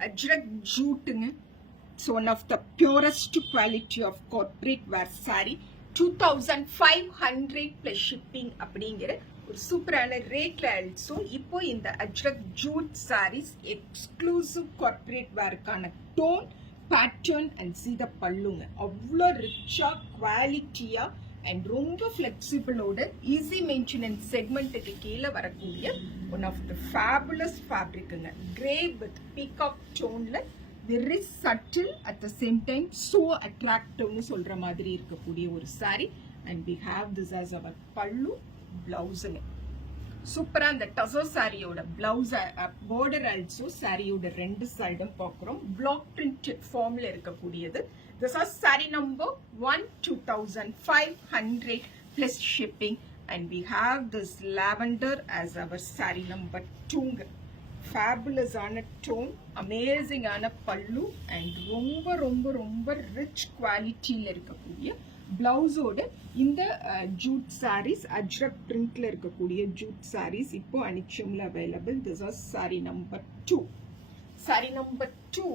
ajrak jute, it's one of the purest quality of corporate wear saree. 2500 plus shipping அப்படிங்கிற ஒரு சூப்பரான ரேட்ல also இப்போ இந்த Ajrakh jute saris exclusive corporate வேர்க்கான டோன் பேட்டர்ன் அண்ட் சீத பல்லுங்க அவ்வளோ ரிச்சா குவாலிட்டியா அண்ட் ரொம்ப ஃப்ளெக்சிபிளோட ஈஸி மெயின்டெனன்ஸ் செக்மெண்ட்டுக்கு கீழே வரக்கூடிய ஒன் ஆஃப் த ஃபேபுலஸ் ஃபேப்ரிக்குங்க. கிரே வித் பீகாக் டோன்ல very subtle at the same time so attractive nu solra madiri irukக்கூடிய ஒரு saree. And we have this as our pallu blouse. Super அந்த tussar saree oda blouse border also saree oda rendu side பார்க்கறோம் block printed form la இருக்கக்கூடியது. This is saree number 1, 2500 plus shipping. And we have this lavender as our saree number 2. Fabulous ஆன tone, amazing ஆன பல்லு and ரொம்ப ரொம்ப ரொம்ப rich குவாலிட்டியில் இருக்கக்கூடிய பிளவுஸோட இந்த ஜூட் சாரீஸ் அஜ்ரக் பிரிண்ட்ல இருக்கக்கூடிய ஜூட் சாரீஸ் இப்போ அனிச்சம்ல available. This are sari number 2. Sari number 2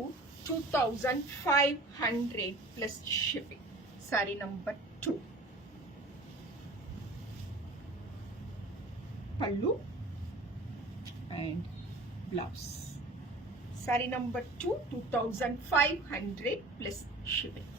2500 plus shipping. சாரி நம்பர் 2 பல்லு and blouse. Saree number 2 2500 plus shipping.